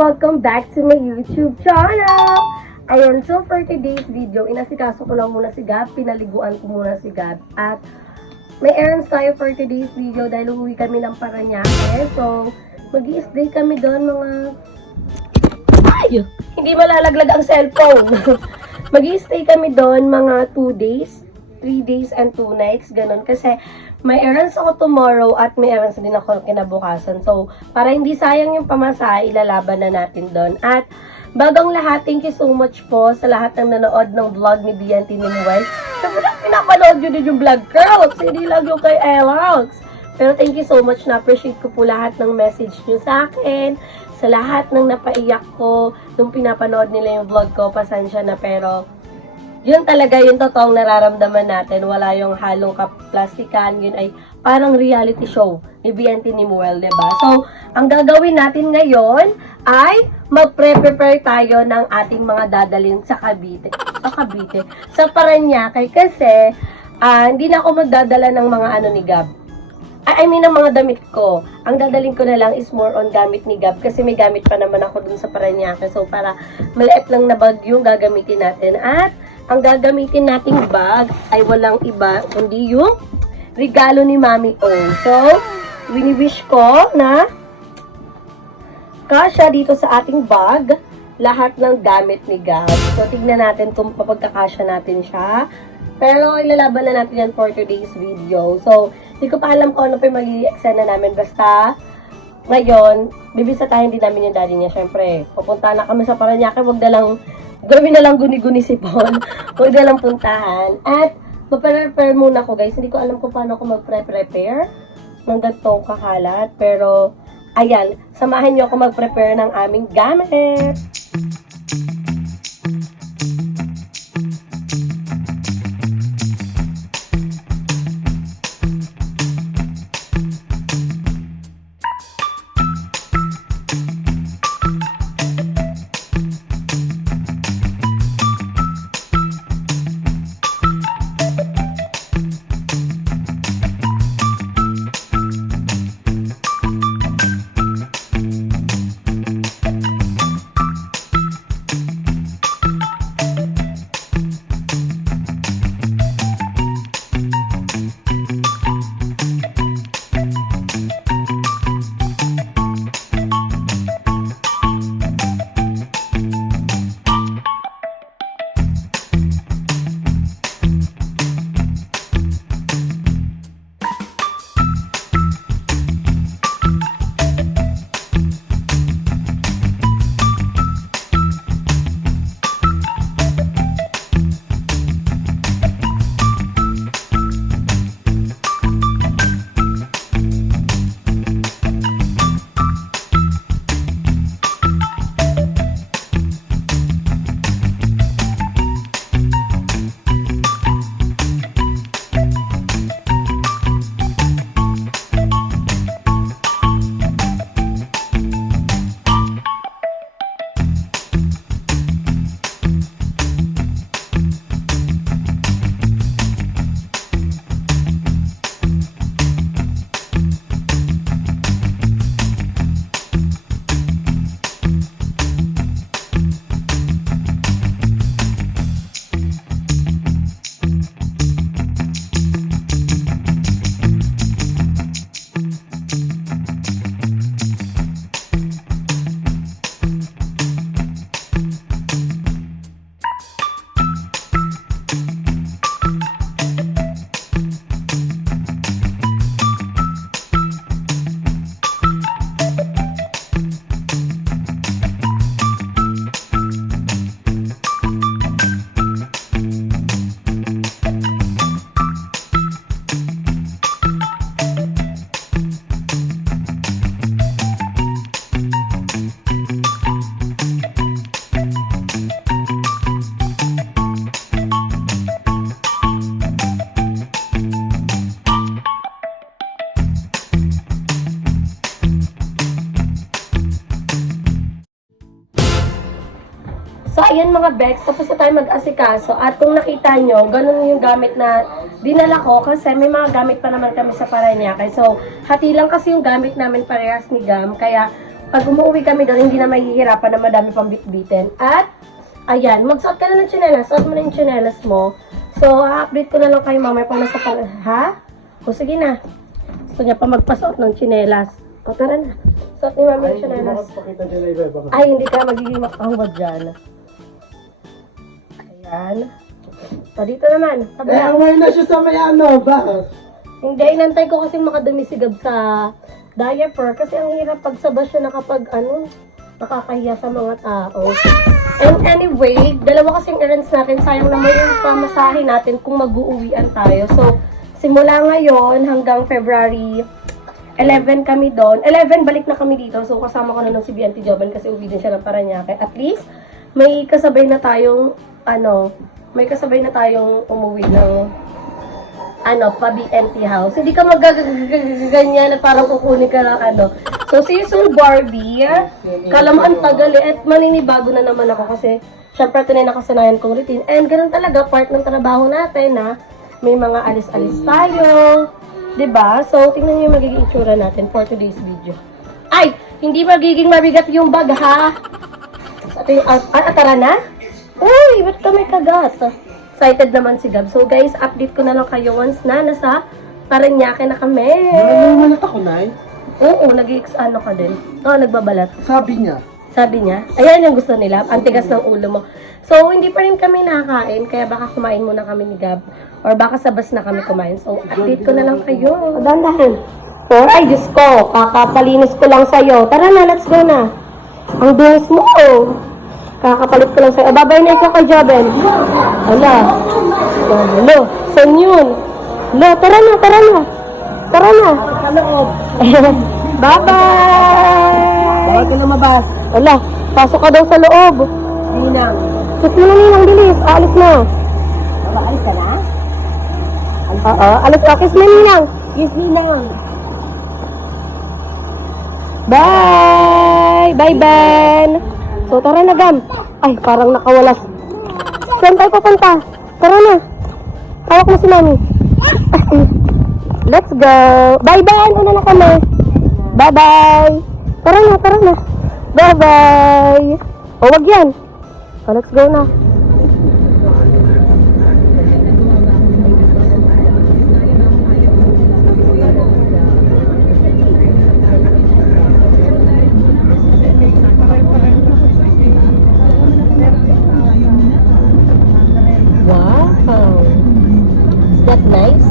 Welcome back to my YouTube channel! Ayun, so for today's video, inasikaso ko lang muna si Gab, pinaliguan ko muna si Gab, at may errands tayo for today's video dahil uuwi kami ng Paranaque. So, mag-i-stay kami doon mga... Ay! Hindi malalaglag ang cellphone! Mag-i-stay kami doon mga 2 days. 3 days and 2 nights, ganun. Kasi may errands ako tomorrow at may errands din ako kinabukasan. So, para hindi sayang yung pamasahe, ilalaban na natin doon. At bagong lahat, thank you so much po sa lahat ng nanood ng vlog ni Bianti Nimuel. Sabi pinapanood nyo din yung vlog, girls. Hindi lang yung kay Alex. Pero thank you so much. Na-appreciate ko po lahat ng message nyo sa akin. Sa lahat ng napaiyak ko nung pinapanood nila yung vlog ko. Pasensya na, pero yun talaga yung totoong nararamdaman natin. Wala yung halong kaplastikan. Yun ay parang reality show ni Bianti Nimuel, diba? So, ang gagawin natin ngayon ay mag-prepare tayo ng ating mga dadalhin sa Cavite. Sa Paranaque. Kasi, hindi na ako magdadala ng mga ano ni Gab. I mean, ang mga damit ko. Ang dadalhin ko na lang is more on gamit ni Gab. Kasi may gamit pa naman ako dun sa Paranaque. So, para maliit lang na bag yung gagamitin natin. At, ang gagamitin nating bag ay walang iba, kundi yung regalo ni Mami O. So, wini-wish ko na kasya dito sa ating bag lahat ng gamit ni Gab. So, tignan natin kung mapagkakasya natin siya. Pero, ilalaban na natin yan for today's video. So, hindi ko pa alam kung ano pa yung mag-i-eksena namin. Basta, ngayon, bibisatahin din namin yung daddy niya. Siyempre, pupunta na kami sa Paranaque. Huwag na lang gawin na lang guni-guni si Paul. Huwag na lang puntahan. At, mag-prepare muna ko, guys. Hindi ko alam kung paano ako mag-prepare ng ganitong kakalat. Pero, ayan, samahan niyo ako mag-prepare ng aming gamit. So, ayan mga Bex, tapos na tayo mag-asikaso. At kung nakita nyo, ganun yung gamit na dinala ko kasi may mga gamit pa naman kami sa Paranaque. So, hati lang kasi yung gamit namin parehas ni Gam. Kaya, pag umuwi kami doon, hindi na mahihirapan na madami pang bitbitin. At, ayan, magsuot ka na ng tsinelas. Suot mo na yung tsinelas mo. So, update ko na lang kayo mamaya pag nasa ha? O, sige na. Gusto niya pa magpasuot ng tsinelas. O, tara na. Suot ni mami yung tsinelas. Ay, hindi ka magiging makahubad dyan. Ayan. O, dito naman. Umay na siya sa may ano, ba? Hindi, inantay ko kasi makadumisigab sa diaper. Kasi ang hirap pagsabas siya na kapag, nakakahiya sa mga tao. And anyway, dalawa kasing errands natin. Sayang naman yung pamasahe natin kung mag-uuwian tayo. So, simula ngayon hanggang February 11 kami doon. 11, balik na kami dito. So, kasama ko na nung si Bianti Joban kasi uwi din siya ng Paranaque. At least, may kasabay na tayong, umuwi ng, pa BNT house. Hindi ka magaganyan na parang kukunin ka ng So, si Soul Barbie, kala mo ang tagal at maninibago na naman ako kasi syempre ito na yung nakasanayan kong routine. And ganun talaga, part ng trabaho natin na may mga alis-alis tayo. 'Di ba? So, tingnan niyo yung magiging itsura natin for today's video. Ay! Hindi magiging mabigat yung bag, ha? So, ito yung tara na? Uy! Ba't ka may kagat? Excited naman si Gab. So, guys, update ko na lang kayo once na nasa Paranaque na kami. Nanamanat ako, Nay. Oo, ka din. Oo, nagbabalat. Sabi niya. Sabi niya, ayan yung gusto nila, ang tigas ng ulo mo. So, hindi pa rin kami nakakain, kaya baka kumain muna kami ni Gab. Or baka sabas na kami kumain. So, update ko na lang kayo. Dahan-dahan. Oh, ay, Diyos ko, kakapalinis ko lang sa'yo. Tara na, let's go na. Ang bihis mo, oh. Kakapalit ko lang sa'yo. Babay na ikaw kay Jobel. Ala. Hello, saan yun? Hello, tara na, tara na. Tara na. Bye-bye! Bawal ka lumabas. Wala, pasok ka daw sa loob. Ninang. Sus mo na ninang, bilis. Aalis na. Alis ka na? Oo, alis ka. Kiss mo ninang. Yes, Ninang. Bye! Bye, Ben! So, tara na, Gam. Ay, parang nakawalas. Saan tayo papunta? Tara na. Tawag mo si Mami. Let's go. Bye, Ben! Una na kami. Bye-bye! Tara na, tara na. Bye-bye! O, wag yan. So, let's go na. Wow! Is that nice?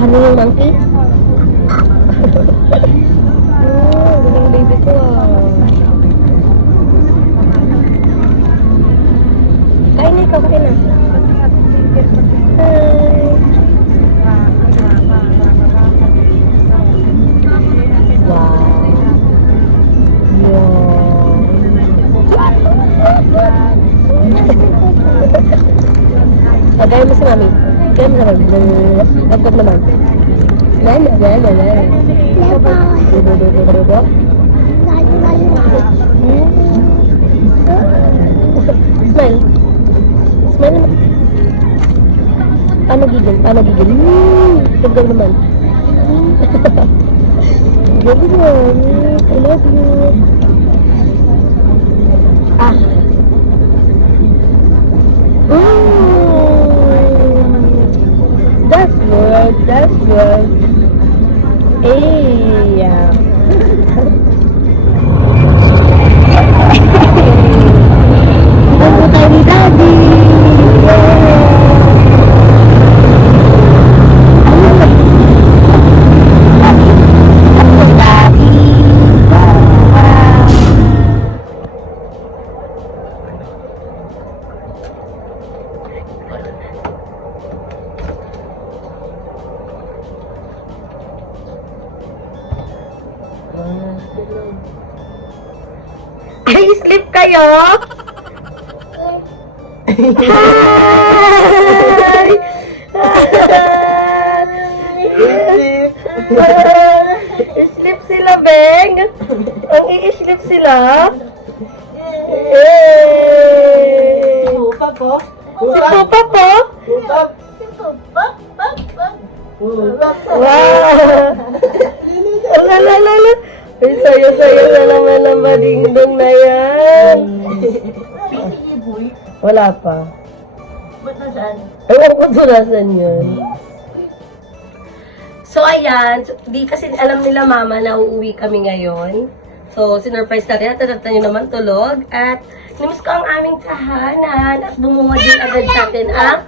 Ano yung monkey? Galing baby ko Kain na ikaw, kain na. Hi! Wow! Gaya mo si Mami. Gaya mo si Mami. Gagawin naman. Lala, lala, lala. Smile. Smile naman. Paano gigil? Paano gigil? Gagawin naman. Gagawin naman. I love you. Ah. That's good. That's good. Hey. Ano tayo ni Daddy? Ay, sleep kayo? Hi! I-sleep sila, Beng. Ang i-sleep sila. Pupa po. Si Pupa po? Pupa. Wow! Ala. Ay, saya-saya na naman ang madingdong na yan. Wala pa. Ba't nasaan? Ewan ko kung nasan yun. So, ayan. Kasi alam nila mama na uuwi kami ngayon. So, sinurprise natin. At nyo naman tulog. At namiss ko ang aming tahanan. At bumuha din agad sa atin ang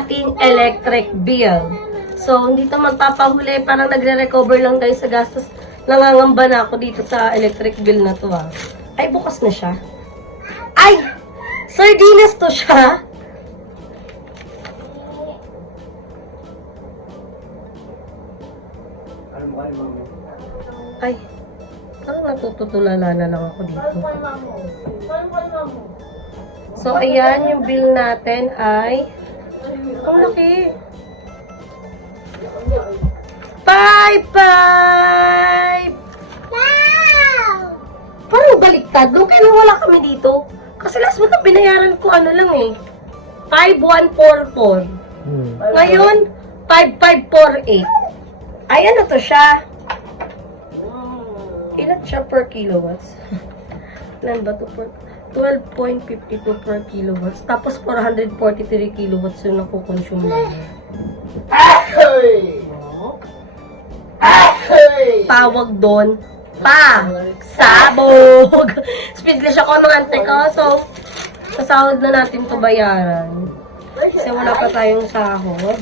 ating electric bill. So, hindi to magpapahuli. Parang nagre-recover lang tayo sa gastos. Nangangamba na ako dito sa electric bill na to ah. Ay, bukas na siya. Ay! Sardinas to siya. Ay, parang natutulala na lang ako dito. So, ayan, yung bill natin ay... Ang laki. 5! Parang baliktad. Nung kailan wala kami dito. Kasi last month na binayaran ko ano lang eh. 5,144. Ngayon, 5,548. Ayan na to siya. Ilan siya per kilowatts? Ilan ba to per? 12.52 per kilowatts. Tapos 443 kilowatts yung nakukonsume namin. Tawag doon, sabog. Speedless ako ng ante ko. So, sasahod na natin to bayaran. Kasi wala pa tayong sahod.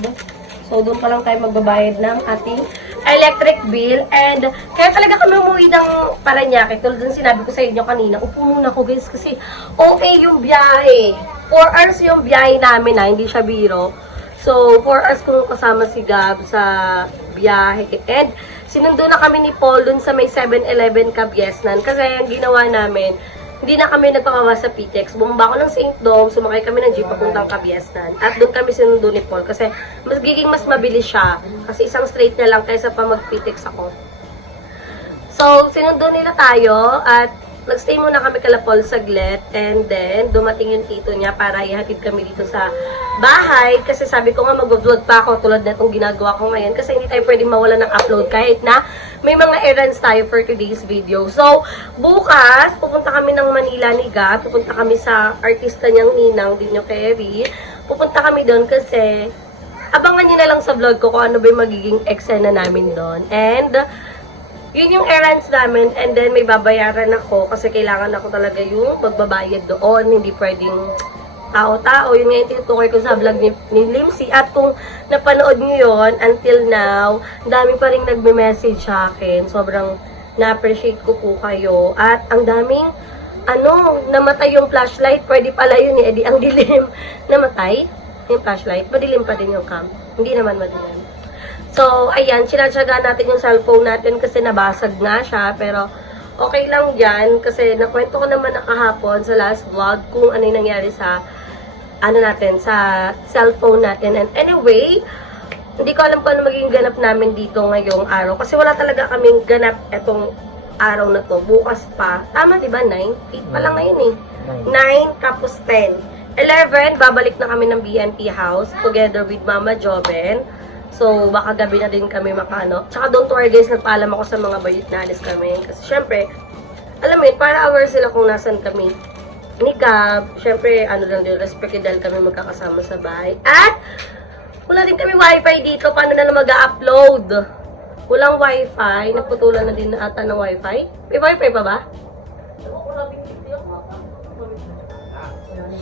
So, doon pa lang tayo magbabayad ng ating electric bill. And, kaya talaga kami umuwi ng Paranaque. Tulad ng sinabi ko sa inyo kanina, upo muna ko guys kasi okay yung biyahe. 4 hours yung biyahe namin na, hindi siya biro. So, 4 hours kung kasama si Gab sa biyahe. And, sinundo na kami ni Paul dun sa may 7-Eleven Kabiesnan. Kasi ang ginawa namin, hindi na kami nagpakawa sa PTEX. Bumaba ako ng St. Dom, sumakay kami ng jeep papuntang Kabiesnan. At doon kami sinundo ni Paul kasi mas mabilis siya. Kasi isang straight na lang kaysa pa mag-PTEX ako. So, sinundo nila tayo at nagstay muna kami kala Paul saglit. And then, dumating yung tito niya para ihatid kami dito sa bahay. Kasi sabi ko nga mag-vlog pa ako tulad na itong ginagawa ko ngayon. Kasi hindi tayo pwedeng mawala ng upload kahit na may mga errands tayo for today's video. So, bukas, pupunta kami ng Manila ni Gab. Pupunta kami sa artista niyang ninang, Dino Kerry. Pupunta kami doon kasi abangan niyo na lang sa vlog ko kung ano ba yung magiging eksena namin doon. And, yun yung errands namin. And then, may babayaran ako kasi kailangan ako talaga yung magbabayad doon. Hindi pwedeng tao-tao. Yun nga yung tinutukoy ko sa vlog ni Limsy. At kung napanood nyo yun, until now, dami pa rin nagme-message sa akin. Sobrang na-appreciate ko po kayo. At ang daming, namatay yung flashlight. Pwede pala yun eh. Di ang dilim. Namatay yung flashlight. Madilim pa din yung cam. Hindi naman madilim. So, ayan. Sinatsaga natin yung cellphone natin kasi nabasag nga siya. Pero, okay lang yan. Kasi nakwento ko naman na kahapon sa last vlog kung ano yung nangyari sa sa cellphone natin. And anyway, hindi ko alam kung ano magiging ganap namin dito ngayong araw. Kasi wala talaga kaming ganap etong araw na to. Bukas pa. Tama, di ba? 9? 8 pa lang ngayon eh. 9 tapos 10. 11, babalik na kami ng BNP house together with Mama Joben. So, baka gabi na din kami makano. Tsaka don't worry guys, nagpaalam ako sa mga bayit na alis kami. Kasi syempre, alam mo yun, para aware sila kung nasan kami ni Gab. Syempre, lang din, respected dahil kami magkakasama sa bahay. At, wala din kami wifi dito. Paano na mag-upload? Walang wifi. Naputulan na din ata ng wifi. May wifi pa ba?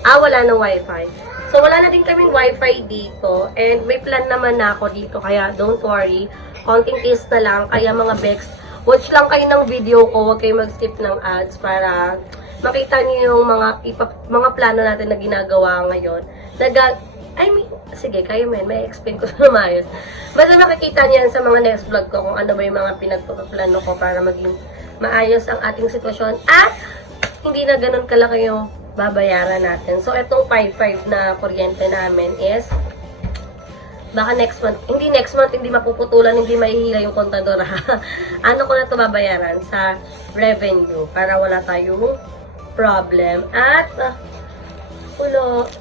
Wala ng wifi. So, wala na din kaming wifi dito. And may plan naman na ako dito. Kaya, don't worry. Konting taste na lang. Kaya mga Bex, watch lang kayo ng video ko. Huwag kayo mag-skip ng ads para makita niyo yung mga plano natin na ginagawa ngayon. Sige, kayo men, may explain ko sa maayos. Basta makikita niyan sa mga next vlog ko kung ano ba yung mga pinagpaplano ko para maging maayos ang ating sitwasyon at hindi na ganun kalaki yung babayaran natin. So, itong 5.5 na kuryente namin is baka next month, hindi mapuputulan, hindi mahihila yung kontador. Ano ko na ito babayaran sa revenue para wala tayong problem. At,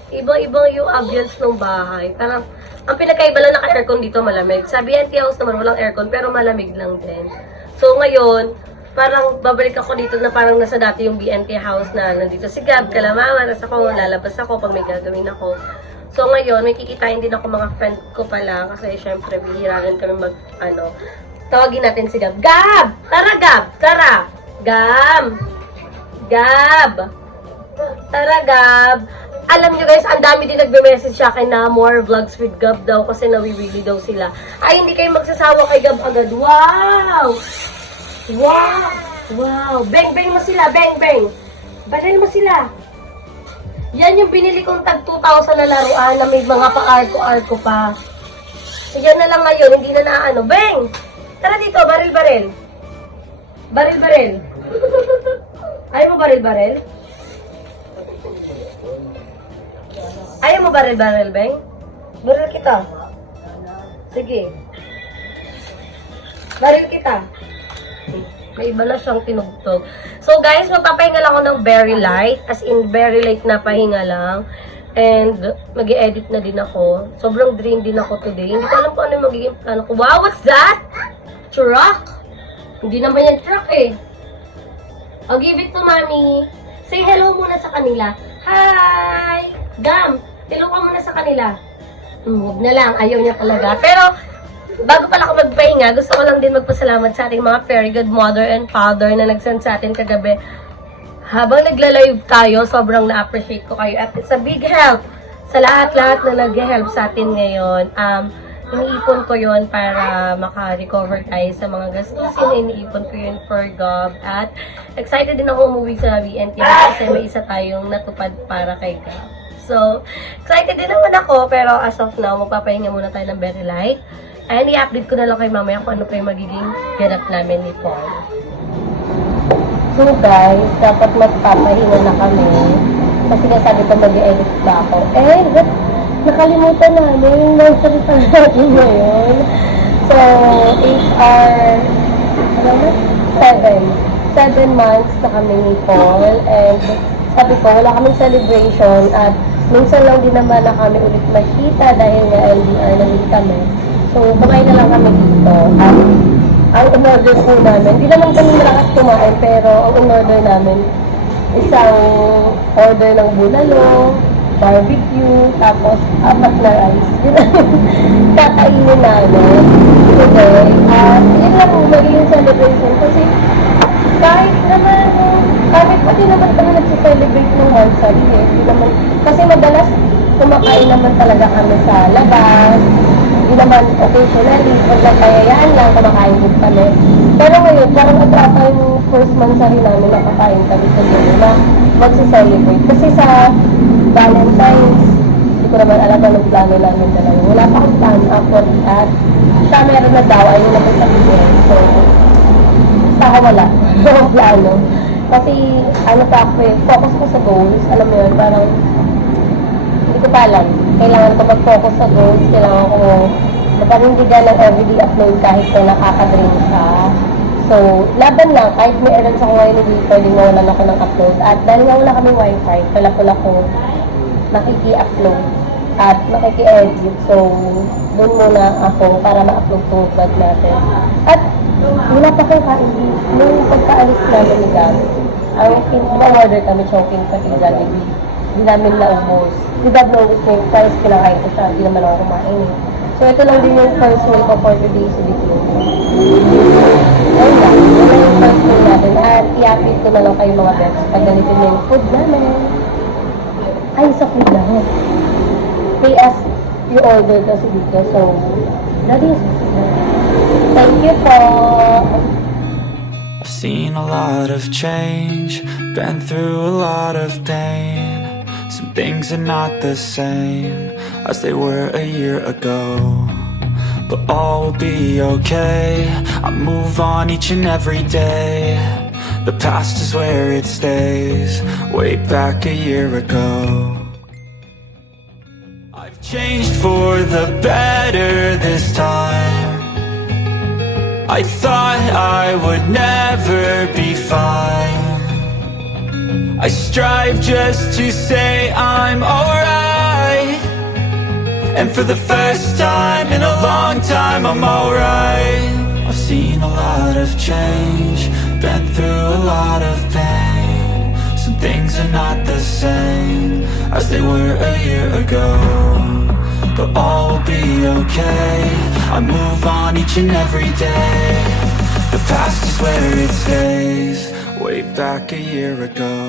ibang-ibang yung ambience ng bahay. Parang, Ang pinagkaiba lang naka-aircon dito malamig. Sa BNT house naman walang aircon pero malamig lang din. So ngayon, parang babalik ako dito na parang nasa dati yung BNT house na nandito si Gab, kalamama, nasa ako, lalabas ako pag may gagawin ako. So ngayon, may kikitain din ako mga friend ko pala kasi syempre bihiragan kami tawagin natin si Gab. Gab! Tara Gab! Tara! Gab! Gab! Tara Gab! Alam nyo guys, ang dami din nagbe-message sa akin na more vlogs with Gab daw kasi nawiwili daw sila. Ay, hindi kayo magsasawa kay Gab agad. Wow! Wow! Wow! Bang-bang mo sila! Bang-bang! Balil mo sila! Yan yung binili kong tag 2,000 na laruan na may mga pa-arko-arko pa. So, yan na lang ngayon, hindi na naano. Bang! Tara dito, baril-baril. Baril-baril. Ayaw mo baril-baril? Ayaw mo baril-baril, Beng? Baril kita. Sige. Baril kita. May iba na siyang tinugtog. So guys, magpapahinga lang ako ng very light. As in, very light na pahinga lang. And mag-i-edit na din ako. Sobrang drained din ako today. Hindi ko alam kung ano yung magiging plano ko. Wow, what's that? Truck? Hindi naman yan truck eh. I'll give it to mommy. Say hello muna sa kanila. Hi! Gam, hello ka muna sa kanila. Huwag na lang, ayaw niya talaga. Pero, bago pala ako magpahinga, gusto ko lang din magpasalamat sa ating mga very good mother and father na nag-send sa atin kagabi. Habang nagla-live tayo, sobrang na-appreciate ko kayo. At it's a big help sa lahat-lahat na nag-help sa atin ngayon. Iniipon ko yon para maka-recover tayo sa mga gastusin. Iniipon ko yun for Gab. At excited din ako umuwi sa BNT kasi may isa tayong natupad para kay Gab. So, excited din naman ako. Pero as of now, magpapahinga muna tayo ng very light. And i-update ko na lang kay mamaya kung ano pa yung magiging ganap namin ni Paul. So guys, dapat magpapahinga na kami. Kasi nasabi ko mag-edit pa ako. Nakalimutan namin yung nursery pa natin ngayon. So, HR, 7 months na kami ni Paul. And sabi ko, wala kaming celebration. At minsan lang din naman na kami ulit makita dahil nga LDR na din kami. So, kumain na lang kami dito. Ang in-order po namin, hindi naman kami malakas kumain, pero ang in-order namin, isang order ng bulalo, barbecue, tapos 4 na rice. Yun ang kakainin namin today. At yun lang po magiging celebration kasi kahit pati naman kami nagsiselebrate ng monthsary eh. Kasi madalas kumakain naman talaga kami sa labas. Hindi naman occasionally, pag napayayaan lang, kumakain din kami. Pero ngayon, parang atrapa yung first monthsary namin nakakain kami today na magsiselebrate. Kasi sa Valentine's, hindi ko naman alam anong plano namin dalawa. Wala pa akong plano actually at siya meron na daw, ayun naman sabihin. So, basta ako wala. Walang plano. Kasi, focus ko sa goals. Alam mo yun, parang, hindi ko pa alam. Kailangan ko mag-focus sa goals. Kailangan ko mapanindigan ng everyday upload kahit na nakaka-drain siya. So, laban lang. Kahit may errands ako ngayon hindi pwedeng mawalan ako ng upload. At dahil nga wala kami wifi, pala ko makiki-upload at makiki-edit. So, doon muna ako para ma-upload itong vlog natin. At wala pa kong kain. Nung pagkaalis namin ni Gab, ang order kami choking pati Jollibee. Hindi namin naubos. Si Gab naubos na yung price, kinakain ko siya. Hindi naman ako kumain eh. So, ito lang din yung first meal ko for today sa video. Ayun lang. Yun lang yung first meal natin. At i-update ko na lang kayo mga bets pag ganito na yung food namin. Ay, sa food lang. Pay as you order kasi dito. So, ready is thank you po. I've seen a lot of change, been through a lot of pain. Some things are not the same as they were a year ago, but all will be okay. I move on each and every day. The past is where it stays, way back a year ago. I've changed for the better this time. I thought I would never be fine. I strive just to say I'm alright, And for the first time in a long time, I'm alright. I've seen a lot of change, been through a lot of pain. Some things are not the same as they were a year ago, but all will be okay. I move on each and every day. The past is where it stays, way back a year ago.